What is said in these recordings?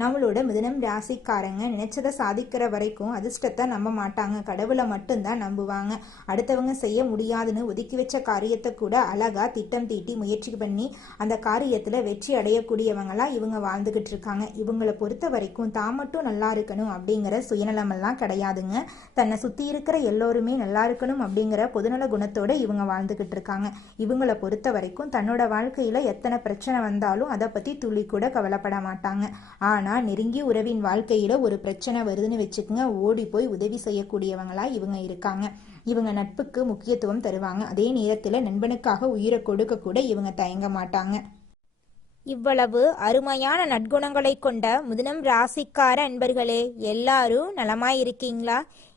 நம்மளோட மிதனம் ராசிக்காரங்க நினைச்சதை சாதிக்கிற வரைக்கும் அதிர்ஷ்டத்தை நம்ப மாட்டாங்க. கடவுளை மட்டும்தான் நம்புவாங்க. அடுத்தவங்க செய்ய முடியாதுன்னு ஒதுக்கி வச்ச காரியத்தை கூட அழகா திட்டம் தீட்டி முயற்சி பண்ணி அந்த காரியத்துல வெற்றி அடையக்கூடியவங்களாம் இவங்க வாழ்ந்துகிட்டு இருக்காங்க. இவங்களை பொறுத்த வரைக்கும் தான் மட்டும் நல்லா இருக்கணும் அப்படிங்கிற சுயநலமெல்லாம் கிடையாதுங்க. தன்னை சுத்தி இருக்கிற எல்லோருமே நல்லா இருக்கணும் அப்படிங்கிற பொதுநல குணத்தோட இவங்க வாழ்ந்துகிட்டு இருக்காங்க. இவங்களை பொறுத்த வரைக்கும் தன்னோட வாழ்க்கையில எத்தனை பிரச்சனை வந்தாலும் அதை பத்தி துளி கூட கவலைப்பட மாட்டாங்க. ஆனா நெருங்கிய உறவின் வாழ்க்கையில ஒரு பிரச்சனை வருதுன்னு வச்சுக்கோங்க. ஓடி போய் உதவி செய்யக்கூடியவங்களா இவங்க இருக்காங்க. இவங்க நட்புக்கு முக்கியத்துவம் தருவாங்க. அதே நேரத்தில் நண்பனுக்காக உயிரை கொடுக்க கூட இவங்க தயங்க மாட்டாங்க. இவ்வளவு அருமையான நற்குணங்களை கொண்ட முதனம் ராசிக்கார அன்பர்களே எல்லாரும் நலமாயிருக்கீங்களா?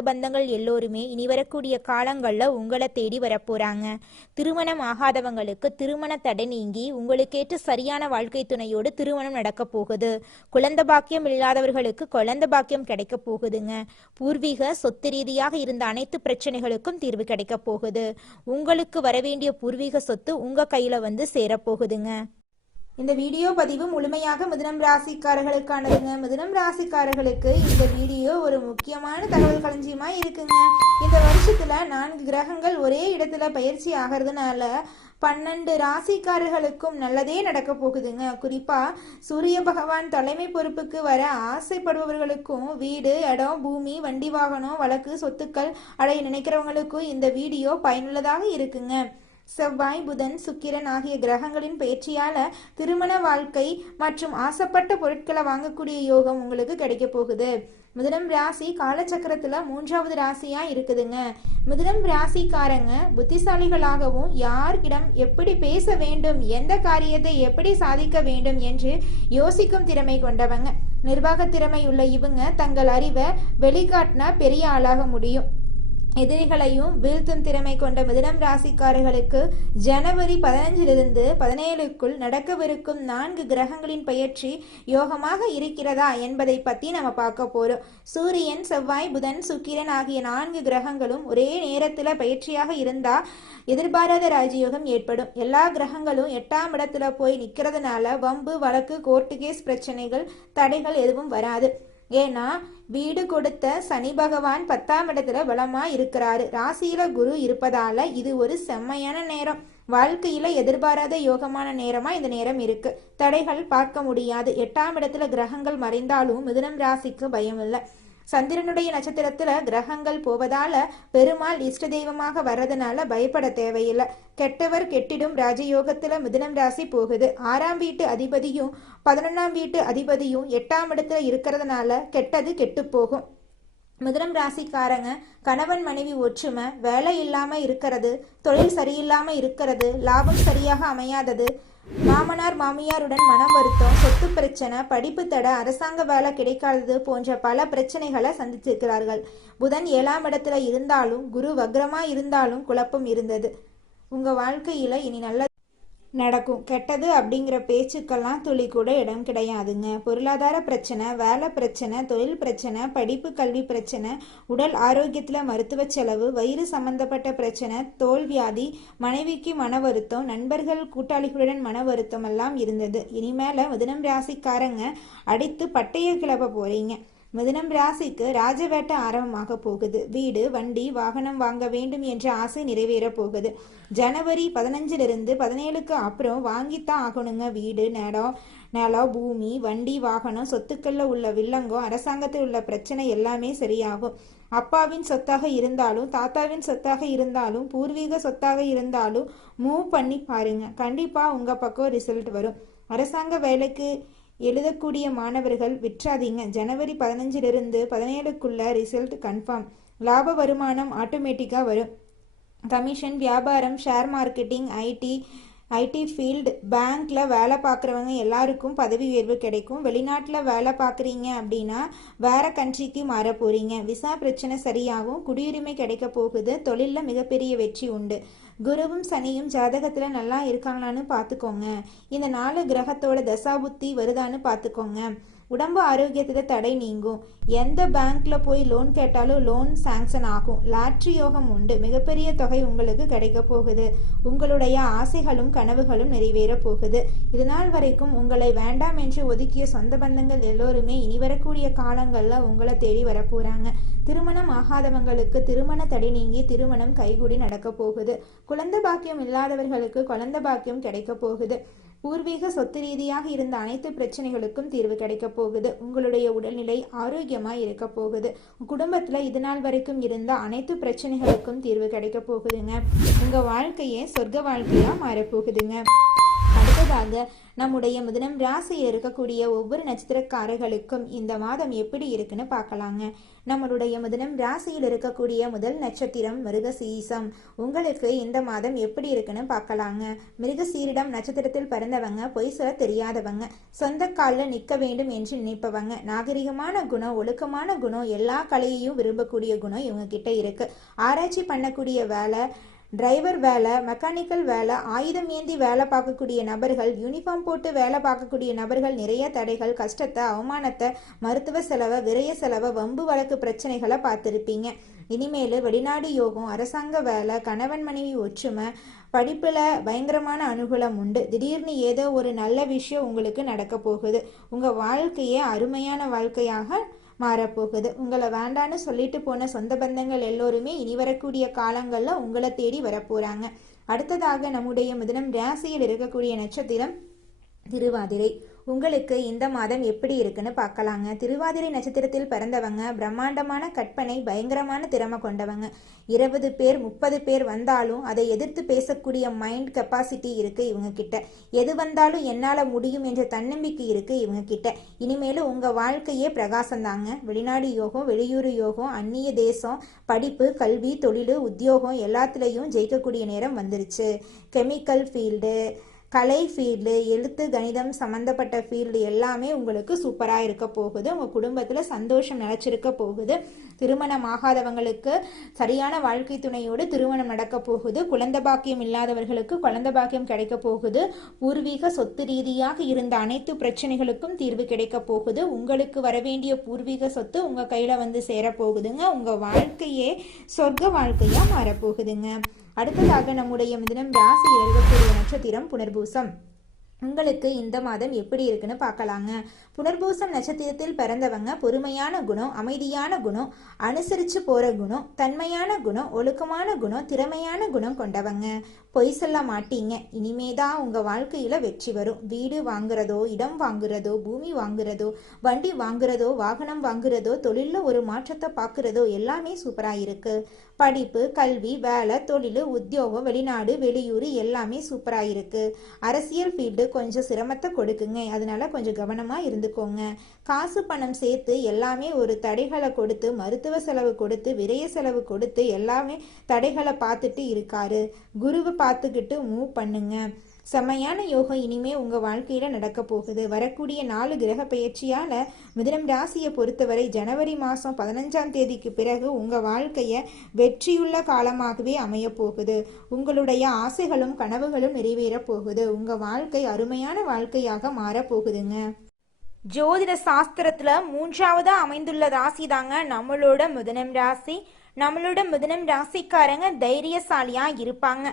பந்தங்கள் எல்லோருமே இனி வரக்கூடிய காலங்களில் உங்களை தேடி வரப்போறாங்க. திருமணம் ஆகாதவங்களுக்கு திருமண தடை நீங்கி உங்களுக்கேற்ற சரியான வாழ்க்கை துணையோடு திருமணம் நடக்க போகுது. குழந்தை பாக்கியம் இல்லாதவர்களுக்கு குழந்தை பாக்கியம் கிடைக்க போகுதுங்க. பூர்வீக சொத்து ரீதியாக இருந்த அனைத்து பிரச்சனைகளுக்கும் தீர்வு கிடைக்க போகுது. உங்களுக்கு வரவேண்டிய பூர்வீக சொத்து உங்க கையில வந்து சேரப்போகுதுங்க இந்த வீடியோ பதிவு முழுமையாக மிதுனம் ராசிக்காரர்களுக்கானதுங்க. மிதுனம் ராசிக்காரர்களுக்கு இந்த வீடியோ ஒரு முக்கியமான தகவல் களஞ்சியமா இருக்குங்க. இந்த வருஷத்துல நான்கு கிரகங்கள் ஒரே இடத்துல பயிற்சி ஆகிறதுனால பன்னெண்டு ராசிக்காரர்களுக்கும் நல்லதே நடக்க போகுதுங்க. குறிப்பா சூரிய பகவான் தலைமை பொறுப்புக்கு வர ஆசைப்படுபவர்களுக்கும் வீடு இடம் பூமி வண்டி வாகனம் வழக்கு சொத்துக்கள் அடைய நினைக்கிறவங்களுக்கும் இந்த வீடியோ பயனுள்ளதாக இருக்குங்க. செவ்வாய் புதன் சுக்கிரன் ஆகிய கிரகங்களின் பயிற்சியால திருமண வாழ்க்கை மற்றும் ஆசைப்பட்ட பொருட்களை வாங்கக்கூடிய யோகம் உங்களுக்கு கிடைக்க போகுது. மிதுனம் ராசி காலச்சக்கரத்துல மூன்றாவது ராசியா இருக்குதுங்க. மிதுனம் ராசிக்காரங்க புத்திசாலிகளாகவும் யார்கிடம் எப்படி பேச வேண்டும் எந்த காரியத்தை எப்படி சாதிக்க வேண்டும் என்று யோசிக்கும் திறமை கொண்டவங்க. நிர்வாக திறமை உள்ள இவங்க தங்கள் அறிவை வெளிக்காட்டினா பெரிய ஆளாக முடியும். எதிரிகளையும் வீழ்த்தும் திறமை கொண்ட மிதுனம் ராசிக்காரர்களுக்கு ஜனவரி பதினஞ்சிலிருந்து பதினேழுக்குள் நடக்கவிருக்கும் நான்கு கிரகங்களின் பயிற்சி யோகமாக இருக்கிறதா என்பதை பற்றி நம்ம பார்க்க போறோம். சூரியன் செவ்வாய் புதன் சுக்கிரன் ஆகிய நான்கு கிரகங்களும் ஒரே நேரத்தில் பயிற்சியாக இருந்தா எதிர்பாராத ராஜயோகம் ஏற்படும். எல்லா கிரகங்களும் எட்டாம் இடத்துல போய் நிற்கிறதுனால வம்பு வழக்கு கோர்ட்டு கேஸ் பிரச்சனைகள் தடைகள் எதுவும் வராது. ஏன்னா வீடு கொடுத்த சனி பகவான் பத்தாம் இடத்துல பலமா இருக்கிறாரு. ராசியில குரு இருப்பதால இது ஒரு செம்மையான நேரம். வாழ்க்கையில எதிர்பாராத யோகமான நேரமா இந்த நேரம் இருக்கு. தடைகள் பார்க்க முடியாது. எட்டாம் இடத்துல கிரகங்கள் மறைந்தாலும் மிதுனம் ராசிக்கு பயம் இல்லை சந்திரனுடைய நட்சத்திரத்துல கிரகங்கள் போவதால பெருமாள் இஷ்ட தெய்வமாக வர்றதுனால பயப்பட தேவையில்லை. கெட்டவர் கெட்டிடும் ராஜயோகத்துல மிதுனம் ராசி போகுது. ஆறாம் வீட்டு அதிபதியும் பதினொன்னாம் வீட்டு அதிபதியும் எட்டாம் இடத்துல இருக்கிறதுனால கெட்டது கெட்டு போகும். மிதனம் ராசிக்காரங்க கணவன் மனைவி ஒற்றுமை வேலை இல்லாம இருக்கிறது தொழில் சரியில்லாம இருக்கிறது லாபம் சரியாக அமையாதது மாமனார் மாமியாருடன் மனம் வருத்தம் சொத்து பிரச்சனை படிப்பு தடை அரசாங்க வேலை கிடைக்காதது போன்ற பல பிரச்சனைகளை சந்திச்சிருக்கிறார்கள் புதன் ஏழாம் இடத்துல இருந்தாலும் குரு வக்ரமா இருந்தாலும் குழப்பம் இருந்தது. உங்க வாழ்க்கையில இனி நல்ல நடக்கும். கெட்டது அப்படிங்கிற பேச்சுக்கெல்லாம் துளி கூட இடம் கிடையாதுங்க. பொருளாதார பிரச்சனை வேலை பிரச்சனை தொழில் பிரச்சனை படிப்பு கல்வி பிரச்சனை உடல் ஆரோக்கியத்தில் மருத்துவ செலவு வயிறு சம்பந்தப்பட்ட பிரச்சனை தோல் வியாதி மனைவிக்கு மன வருத்தம் நண்பர்கள் கூட்டாளிகளுடன் மன வருத்தம் எல்லாம் இருந்தது. இனிமேல மிதுனம் ராசிக்காரங்க அடித்து பட்டைய கிளப்ப போறீங்க. மிதனம் ராசிக்கு ராஜவேட்டை ஆரம்பமாக போகுது. வீடு வண்டி வாகனம் வாங்க வேண்டும் என்ற ஆசை நிறைவேறப் போகுது. ஜனவரி பதினஞ்சிலிருந்து பதினேழுக்கு அப்புறம் வாங்கித்தான் ஆகணுங்க. வீடு நிலம் நிலம் பூமி வண்டி வாகனம் சொத்துக்களில் உள்ள வில்லங்கம் அரசாங்கத்தில் உள்ள பிரச்சனை எல்லாமே சரியாகும். அப்பாவின் சொத்தாக இருந்தாலும் தாத்தாவின் சொத்தாக இருந்தாலும் பூர்வீக சொத்தாக இருந்தாலும் மூவ் பண்ணி பாருங்க. கண்டிப்பாக உங்கள் பக்கம் ரிசல்ட் வரும். அரசாங்க வேலைக்கு எழுதக்கூடிய மாணவர்கள் விற்றாதீங்க. ஜனவரி பதினஞ்சிலிருந்து பதினேழுக்குள்ள ரிசல்ட் கன்ஃபார்ம். லாப வருமானம் ஆட்டோமேட்டிக்காக வரும். கமிஷன் வியாபாரம் share marketing IT IT field பேங்க்கில் வேலை பார்க்குறவங்க எல்லாருக்கும் பதவி உயர்வு கிடைக்கும். வெளிநாட்டில் வேலை பார்க்குறீங்க அப்படின்னா வேற கண்ட்ரிக்கு மாற போகிறீங்க விசா பிரச்சனை சரியாகும். குடியுரிமை கிடைக்க போகுது. தொழிலில் மிகப்பெரிய வெற்றி உண்டு. குருவும் சனியும் ஜாதகத்தில் நல்லா இருக்காங்களான்னு பார்த்துக்கோங்க. இந்த நாலு கிரகத்தோட தசாபுத்தி வருதான்னு பார்த்துக்கோங்க. உடம்பு ஆரோக்கியத்தில் தடை நீங்கும். எந்த பேங்க்ல போய் லோன் கேட்டாலும் லோன் சாங்ஷன் ஆகும். லாட்ரி யோகம் உண்டு. மிகப்பெரிய தொகை உங்களுக்கு கிடைக்க போகுது. உங்களுடைய ஆசைகளும் கனவுகளும் நிறைவேற போகுது. இதுநாள் வரைக்கும் உங்களை வேண்டாம் என்று ஒதுக்கிய சொந்த பந்தங்கள் எல்லோருமே இனி வரக்கூடிய காலங்களில் உங்களை தேடி வரப்போகிறாங்க திருமணம் ஆகாதவங்களுக்கு திருமண தடை நீங்கி திருமணம் கைகூடி நடக்க போகுது. குழந்தை பாக்கியம் இல்லாதவர்களுக்கு குழந்தை பாக்கியம் கிடைக்க போகுது. பூர்வீக சொத்து ரீதியாக இருந்த அனைத்து பிரச்சனைகளுக்கும் தீர்வு கிடைக்க போகுது. உங்களுடைய உடல்நிலை ஆரோக்கியமாக இருக்க போகுது. குடும்பத்தில் இது நாள் வரைக்கும் இருந்த அனைத்து பிரச்சனைகளுக்கும் தீர்வு கிடைக்க போகுதுங்க. உங்கள் வாழ்க்கையே சொர்க்க வாழ்க்கையாக மாறப்போகுதுங்க அடுத்ததாக நம்முடைய முதனம் ராசியில் இருக்கக்கூடிய ஒவ்வொரு நட்சத்திரக்காரர்களுக்கும் இந்த மாதம் எப்படி இருக்குன்னு பார்க்கலாங்க. நம்மளுடைய முதனம் ராசியில் இருக்கக்கூடிய முதல் நட்சத்திரம் மிருகசீசம். உங்களுக்கு இந்த மாதம் எப்படி இருக்குன்னு பார்க்கலாங்க. மிருகசீரிடம் நட்சத்திரத்தில் பிறந்தவங்க பொய் சொல்ல தெரியாதவங்க சொந்த காலில் நிற்க வேண்டும் என்று நினைப்பவங்க நாகரிகமான குணம் ஒழுக்கமான குணம் எல்லா கலையையும் விரும்பக்கூடிய குணம் இவங்க கிட்ட இருக்கு. ஆராய்ச்சி பண்ணக்கூடிய வேலை டிரைவர் வேலை மெக்கானிக்கல் வேலை ஆயுதம் ஏந்தி வேலை பார்க்கக்கூடிய நபர்கள் யூனிஃபார்ம் போட்டு வேலை பார்க்கக்கூடிய நபர்கள் நிறைய தடைகள் கஷ்டத்தை அவமானத்தை மருத்துவ செலவை விரய செலவை வம்பு வழக்கு பிரச்சனைகளை பார்த்துருப்பீங்க. இனிமேல் வெளிநாடு யோகம் அரசாங்க வேலை கணவன் மனைவி ஒற்றுமை படிப்பில் பயங்கரமான அனுகூலம் உண்டு. திடீர்னு ஏதோ ஒரு நல்ல விஷயம் உங்களுக்கு நடக்க போகுது. உங்கள் வாழ்க்கையே அருமையான வாழ்க்கையாக மாறப்போகுது. உங்களை வேண்டான்னு சொல்லிட்டு போன சொந்த பந்தங்கள் எல்லோருமே இனி வரக்கூடிய காலங்களில் உங்களை தேடி வரப்போறாங்க. அடுத்ததாக நம்முடைய முதலம் ராசியில் இருக்கக்கூடிய நட்சத்திரம் திருவாதிரை. உங்களுக்கு இந்த மாதம் எப்படி இருக்குன்னு பார்க்கலாங்க. திருவாதிரை நட்சத்திரத்தில் பிறந்தவங்க பிரம்மாண்டமான கற்பனை பயங்கரமான திறமை கொண்டவங்க. இருபது பேர் முப்பது பேர் வந்தாலும் அதை எதிர்த்து பேசக்கூடிய மைண்ட் கெப்பாசிட்டி இருக்கு இவங்க கிட்ட எது வந்தாலும் என்னால் முடியும் என்ற தன்னம்பிக்கை இருக்கு இவங்க கிட்ட இனிமேலும் உங்க வாழ்க்கையே பிரகாசம் தாங்க வெளிநாடு யோகம் வெளியூர் யோகம் அந்நிய தேசம் படிப்பு கல்வி தொழில் உத்தியோகம் எல்லாத்துலேயும் ஜெயிக்கக்கூடிய நேரம் வந்துருச்சு. கெமிக்கல் ஃபீல்டு கலை ஃபீல்டு எழுத்து கணிதம் சம்மந்தப்பட்ட ஃபீல்டு எல்லாமே உங்களுக்கு சூப்பராக இருக்க போகுது. உங்கள் குடும்பத்தில் சந்தோஷம் நிலச்சிருக்க போகுது. திருமணம் ஆகாதவங்களுக்கு சரியான வாழ்க்கை துணையோடு திருமணம் நடக்க போகுது. குழந்த பாக்கியம் இல்லாதவர்களுக்கு குழந்த பாக்கியம் கிடைக்க போகுது. பூர்வீக சொத்து ரீதியாக இருந்த அனைத்து பிரச்சனைகளுக்கும் தீர்வு கிடைக்க போகுது. உங்களுக்கு வரவேண்டிய பூர்வீக சொத்து உங்கள் கையில் வந்து சேரப்போகுதுங்க. உங்கள் வாழ்க்கையே சொர்க்க வாழ்க்கையாக மாறப்போகுதுங்க. அடுத்ததாக நம்முடைய மிதனம் ராசி இருக்கக்கூடிய நட்சத்திரம் புனர்பூசம். உங்களுக்கு இந்த மாதம் எப்படி இருக்குன்னு பார்க்கலாங்க. புனர்பூசம் நட்சத்திரத்தில் பிறந்தவங்க பொறுமையான குணம் அமைதியான குணம் அனுசரித்து போகிற குணம் தன்மையான குணம் ஒழுக்கமான குணம் திறமையான குணம் கொண்டவங்க. பொய் சொல்ல மாட்டீங்க. இனிமேதான் உங்கள் வாழ்க்கையில் வெற்றி வரும். வீடு வாங்குறதோ இடம் வாங்குறதோ பூமி வாங்குறதோ வண்டி வாங்குறதோ வாகனம் வாங்குறதோ தொழிலில் ஒரு மாற்றத்தை பார்க்குறதோ எல்லாமே சூப்பராக இருக்கு. படிப்பு கல்வி வேலை தொழில் உத்தியோகம் வெளிநாடு வெளியூர் எல்லாமே சூப்பராக இருக்கு. அரசியல் ஃபீல்டு கொஞ்சம் சிரமத்தை கொடுக்குங்க. அதனால கொஞ்சம் கவனமாக இருந்துக்கோங்க காசு பணம் சேர்த்து எல்லாமே ஒரு தடைகளை கொடுத்து மருத்துவ செலவு கொடுத்து விரய செலவு கொடுத்து எல்லாமே தடைகளை பார்த்துட்டு இருக்காரு. குருவை பார்த்துக்கிட்டு மூவ் பண்ணுங்க. செம்மையான யோகம் இனிமே உங்க வாழ்க்கையில நடக்க போகுது. வரக்கூடிய நாலு கிரக பயிற்சியால மிதனம் ராசியை பொறுத்தவரை ஜனவரி மாசம் பதினஞ்சாம் தேதிக்கு பிறகு உங்க வாழ்க்கைய வெற்றியுள்ள காலமாகவே அமைய போகுது. உங்களுடைய ஆசைகளும் கனவுகளும் நிறைவேற போகுது. உங்க வாழ்க்கை அருமையான வாழ்க்கையாக மாறப்போகுதுங்க ஜோதிட சாஸ்திரத்துல மூன்றாவதா அமைந்துள்ள ராசி தாங்க நம்மளோட மிதுனம் ராசி. நம்மளோட மிதுனம் ராசிக்காரங்க தைரியசாலியா இருப்பாங்க.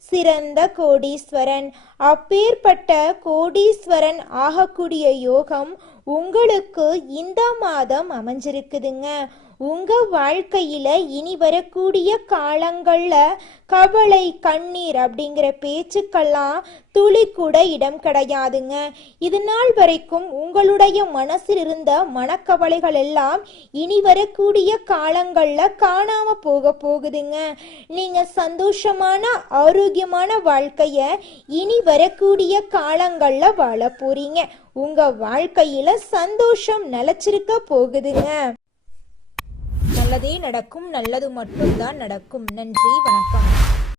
சிறந்த கோடீஸ்வரன். அப்பேற்பட்ட கோடீஸ்வரன் ஆகக்கூடிய யோகம் உங்களுக்கு இந்த மாதம் அமைஞ்சிருக்குதுங்க. உங்க வாழ்க்கையில இனி வரக்கூடிய காலங்கள்ல கவலை கண்ணீர் அப்படிங்கிற பேச்சுக்கெல்லாம் துளி கூட இடம் கிடையாதுங்க. இது நாள் வரைக்கும் உங்களுடைய மனசில் இருந்த மனக்கவலைகள் எல்லாம் இனி வரக்கூடிய காலங்கள்ல காணாம போக போகுதுங்க. நீங்க சந்தோஷமான ஆரோக்கியமான வாழ்க்கைய இனி வரக்கூடிய காலங்கள்ல வாழ போறீங்க. உங்க வாழ்க்கையில சந்தோஷம் நிலைச்சிருக்க போகுதுங்க. நல்லதே நடக்கும் நல்லது மட்டும்தான் நடக்கும். நன்றி வணக்கம்.